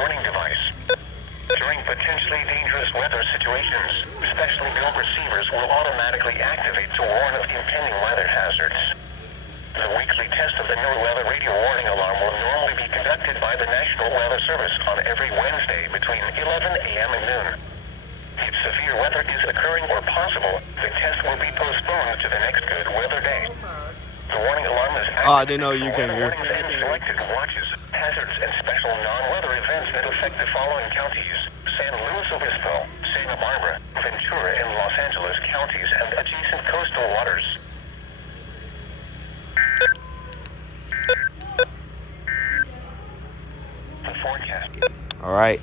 warning device. During potentially dangerous weather situations, specially built receivers will automatically activate to warn of impending weather hazards. The weekly test of the NWS radio warning alarm will normally be conducted by the National Weather Service on every Wednesday between 11 a.m. and noon. If severe weather is occurring or possible, the test will be postponed to the next good weather day. The warning alarm is activated I didn't know you for can weather hear. warnings and selected watches, hazards, and special non-weather events that affect the following counties: San Luis Obispo, Santa Barbara, Ventura, and Los Angeles counties and adjacent coastal waters. The forecast. All right.